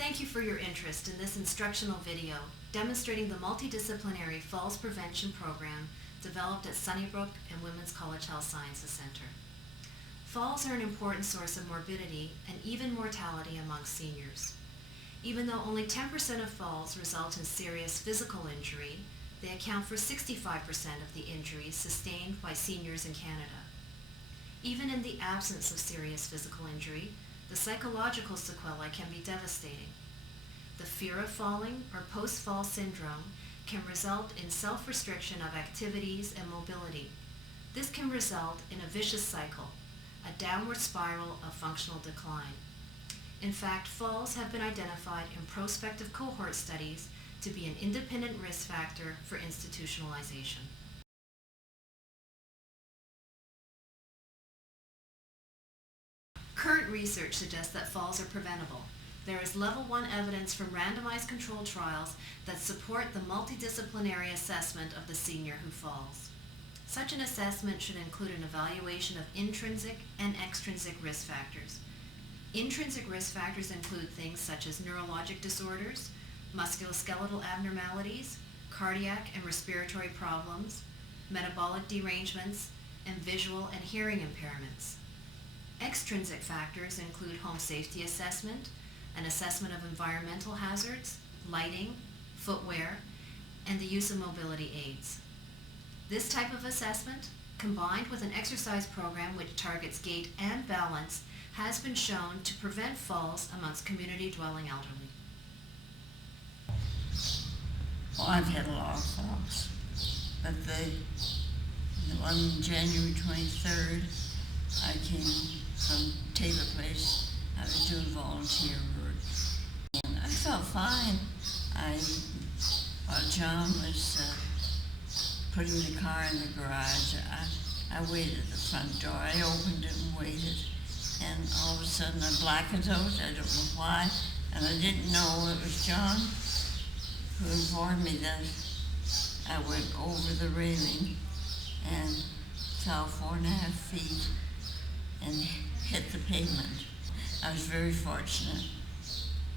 Thank you for your interest in this instructional video demonstrating the multidisciplinary falls prevention program developed at Sunnybrook and Women's College Health Sciences Center. Falls are an important source of morbidity and even mortality among seniors. Even though only 10% of falls result in serious physical injury, they account for 65% of the injuries sustained by seniors in Canada. Even in the absence of serious physical injury, the psychological sequelae can be devastating. The fear of falling or post-fall syndrome can result in self-restriction of activities and mobility. This can result in a vicious cycle, a downward spiral of functional decline. In fact, falls have been identified in prospective cohort studies to be an independent risk factor for institutionalization. Current research suggests that falls are preventable. There is level 1 evidence from randomized controlled trials that support the multidisciplinary assessment of the senior who falls. Such an assessment should include an evaluation of intrinsic and extrinsic risk factors. Intrinsic risk factors include things such as neurologic disorders, musculoskeletal abnormalities, cardiac and respiratory problems, metabolic derangements, and visual and hearing impairments. Extrinsic factors include home safety assessment, an assessment of environmental hazards, lighting, footwear, and the use of mobility aids. This type of assessment, combined with an exercise program which targets gait and balance, has been shown to prevent falls amongst community-dwelling elderly. Well, I've had a lot of falls, but the one January 23rd, I came from Taylor Place. I was doing volunteer work, and I felt fine. While John was putting the car in the garage, I waited at the front door. I opened it and waited, and all of a sudden I blackened out. I don't know why, and I didn't know it was John who informed me that I went over the railing and fell 4.5 feet and hit the pavement. I was very fortunate,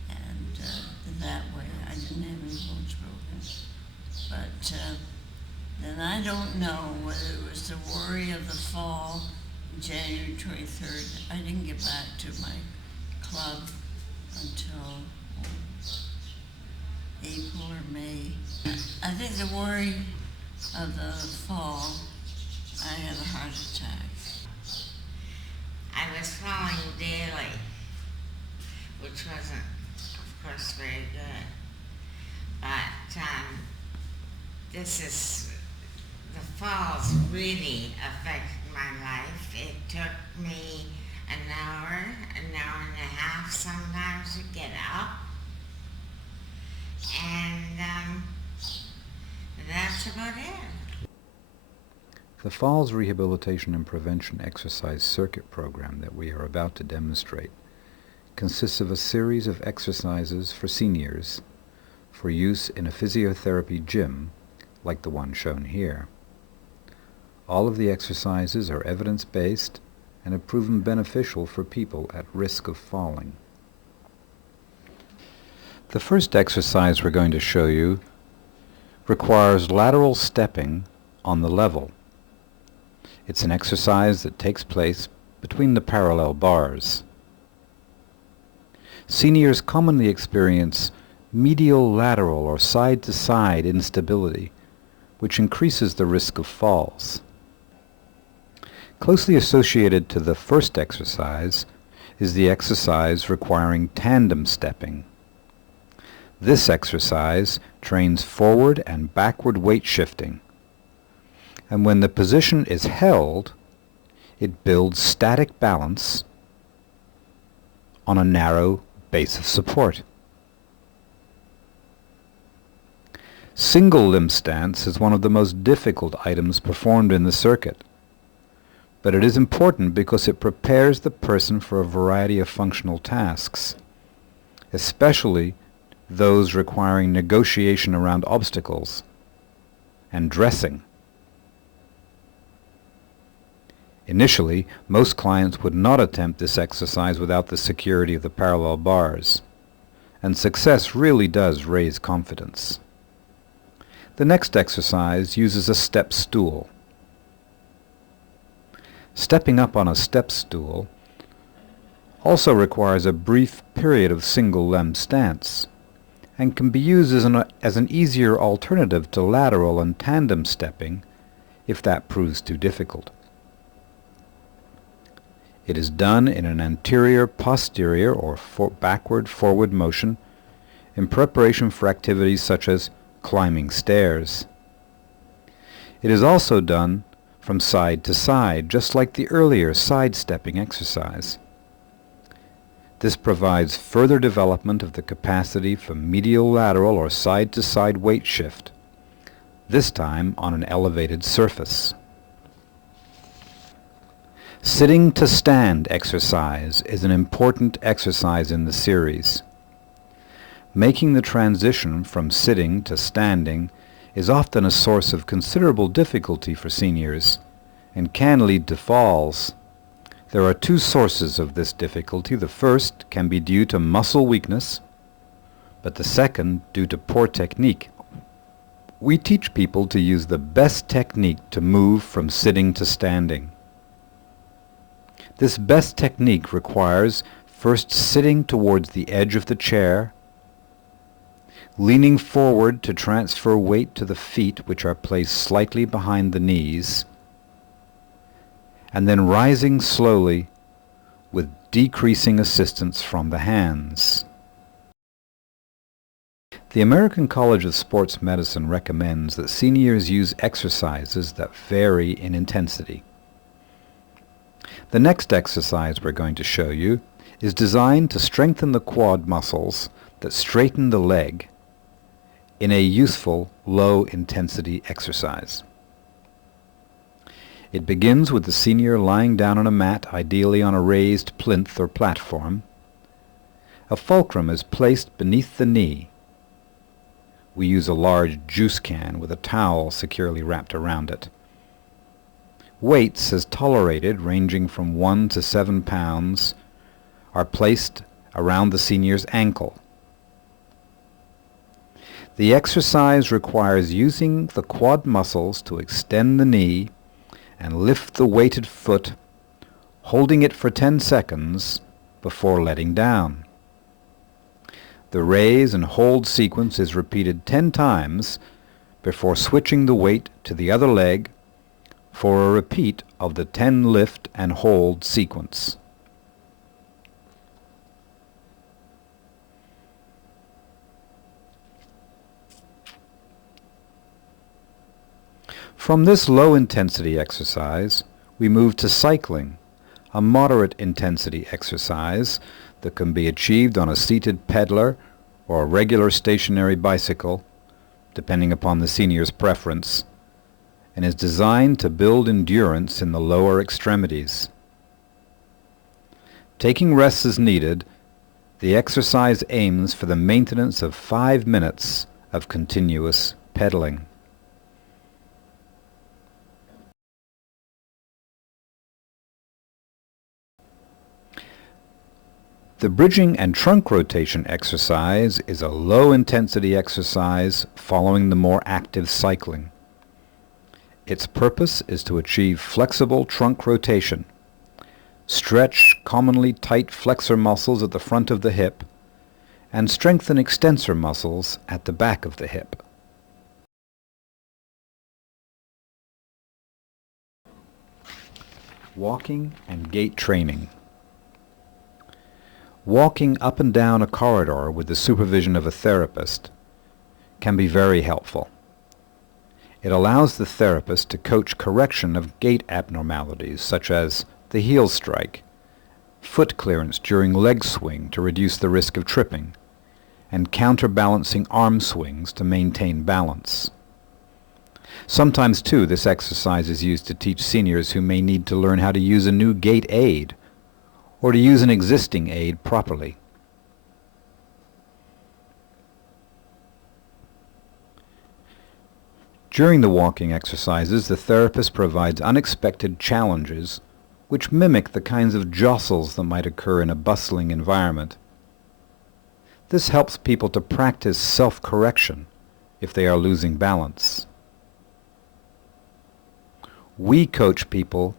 and that way I didn't have any bones broken. But then I don't know whether it was the worry of the fall, January 23rd. I didn't get back to my club until April or May. I think the worry of the fall, I had a heart attack. I was falling daily, which wasn't, of course, very good. But the falls really affected my life. It took me an hour and a half sometimes to get up. And that's about it. The Falls Rehabilitation and Prevention Exercise Circuit program that we are about to demonstrate consists of a series of exercises for seniors for use in a physiotherapy gym like the one shown here. All of the exercises are evidence-based and have proven beneficial for people at risk of falling. The first exercise we're going to show you requires lateral stepping on the level. It's an exercise that takes place between the parallel bars. Seniors commonly experience medial lateral or side-to-side instability, which increases the risk of falls. Closely associated to the first exercise is the exercise requiring tandem stepping. This exercise trains forward and backward weight shifting, and when the position is held, it builds static balance on a narrow base of support. Single limb stance is one of the most difficult items performed in the circuit, but it is important because it prepares the person for a variety of functional tasks, especially those requiring negotiation around obstacles and dressing. Initially, most clients would not attempt this exercise without the security of the parallel bars, and success really does raise confidence. The next exercise uses a step stool. Stepping up on a step stool also requires a brief period of single-limb stance and can be used as an easier alternative to lateral and tandem stepping if that proves too difficult. It is done in an anterior-posterior or backward-forward motion in preparation for activities such as climbing stairs. It is also done from side to side, just like the earlier side-stepping exercise. This provides further development of the capacity for medial lateral or side-to-side weight shift, this time on an elevated surface. Sitting to stand exercise is an important exercise in the series. Making the transition from sitting to standing is often a source of considerable difficulty for seniors and can lead to falls. There are two sources of this difficulty. The first can be due to muscle weakness, but the second due to poor technique. We teach people to use the best technique to move from sitting to standing. This best technique requires first sitting towards the edge of the chair, leaning forward to transfer weight to the feet, which are placed slightly behind the knees, and then rising slowly with decreasing assistance from the hands. The American College of Sports Medicine recommends that seniors use exercises that vary in intensity. The next exercise we're going to show you is designed to strengthen the quad muscles that straighten the leg in a useful low-intensity exercise. It begins with the senior lying down on a mat, ideally on a raised plinth or platform. A fulcrum is placed beneath the knee. We use a large juice can with a towel securely wrapped around it. Weights, as tolerated, ranging from 1 to 7 pounds, are placed around the senior's ankle. The exercise requires using the quad muscles to extend the knee and lift the weighted foot, holding it for 10 seconds before letting down. The raise and hold sequence is repeated 10 times before switching the weight to the other leg for a repeat of the 10 lift and hold sequence. From this low-intensity exercise, we move to cycling, a moderate-intensity exercise that can be achieved on a seated pedaler or a regular stationary bicycle, depending upon the senior's preference, and is designed to build endurance in the lower extremities. Taking rests as needed, the exercise aims for the maintenance of 5 minutes of continuous pedaling. The bridging and trunk rotation exercise is a low-intensity exercise following the more active cycling. Its purpose is to achieve flexible trunk rotation, stretch commonly tight flexor muscles at the front of the hip, and strengthen extensor muscles at the back of the hip. Walking and gait training. Walking up and down a corridor with the supervision of a therapist can be very helpful. It allows the therapist to coach correction of gait abnormalities such as the heel strike, foot clearance during leg swing to reduce the risk of tripping, and counterbalancing arm swings to maintain balance. Sometimes, too, this exercise is used to teach seniors who may need to learn how to use a new gait aid or to use an existing aid properly. During the walking exercises, the therapist provides unexpected challenges which mimic the kinds of jostles that might occur in a bustling environment. This helps people to practice self-correction if they are losing balance. We coach people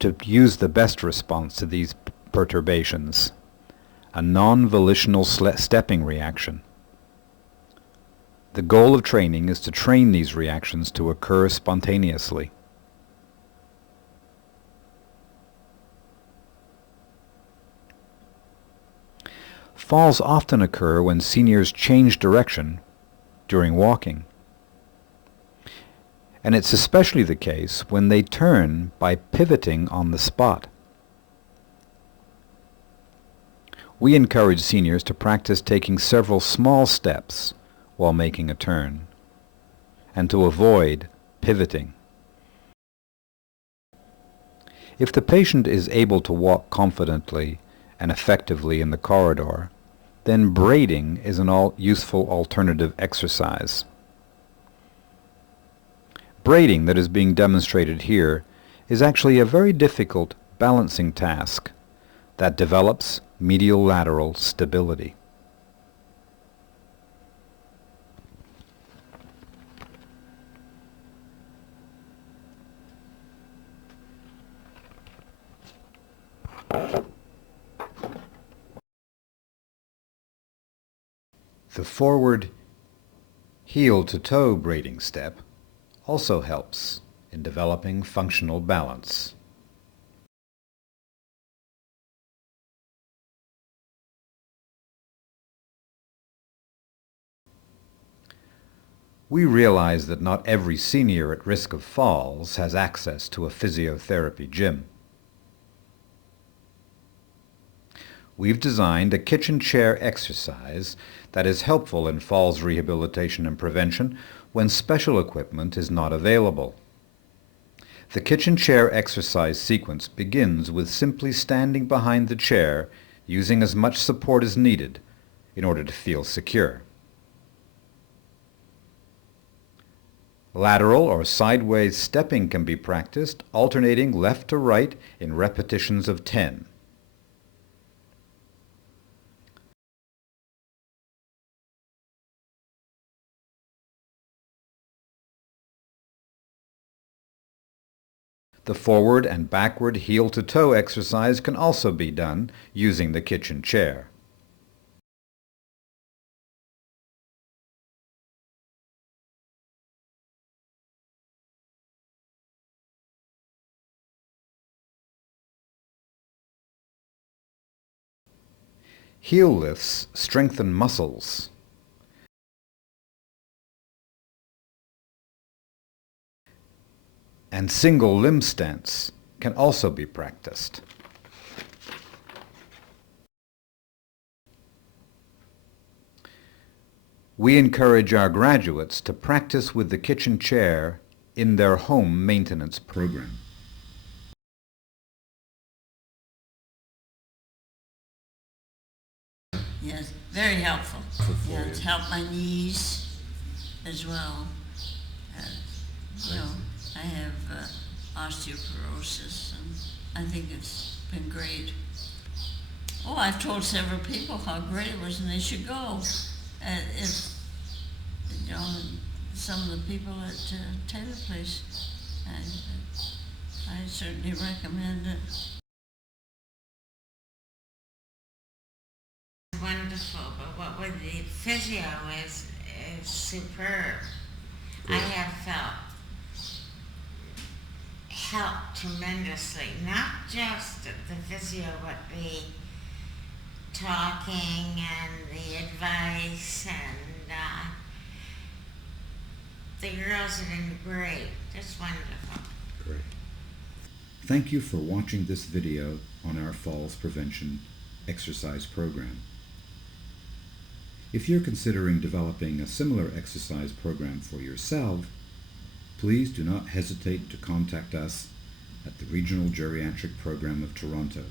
to use the best response to these perturbations, a non-volitional stepping reaction. The goal of training is to train these reactions to occur spontaneously. Falls often occur when seniors change direction during walking. And it's especially the case when they turn by pivoting on the spot. We encourage seniors to practice taking several small steps while making a turn, and to avoid pivoting. If the patient is able to walk confidently and effectively in the corridor, then braiding is an useful alternative exercise. Braiding that is being demonstrated here is actually a very difficult balancing task that develops medial lateral stability. The forward heel-to-toe braiding step also helps in developing functional balance. We realize that not every senior at risk of falls has access to a physiotherapy gym. We've designed a kitchen chair exercise that is helpful in falls rehabilitation and prevention when special equipment is not available. The kitchen chair exercise sequence begins with simply standing behind the chair using as much support as needed in order to feel secure. Lateral or sideways stepping can be practiced, alternating left to right in repetitions of 10. The forward and backward heel-to-toe exercise can also be done using the kitchen chair. Heel lifts strengthen muscles. And single limb stance can also be practiced. We encourage our graduates to practice with the kitchen chair in their home maintenance program. Yes, very helpful. Yeah, it's helped my knees as well. You know, I have osteoporosis, and I think it's been great. Oh, I've told several people how great it was, and they should go. If you know, some of the people at Taylor Place, I certainly recommend it. Wonderful, but what with the physio is superb. I have felt helped tremendously, not just the physio, but the talking and the advice, and the girls have been great, just wonderful. Great. Thank you for watching this video on our falls prevention exercise program. If you're considering developing a similar exercise program for yourself, please do not hesitate to contact us at the Regional Geriatric Program of Toronto.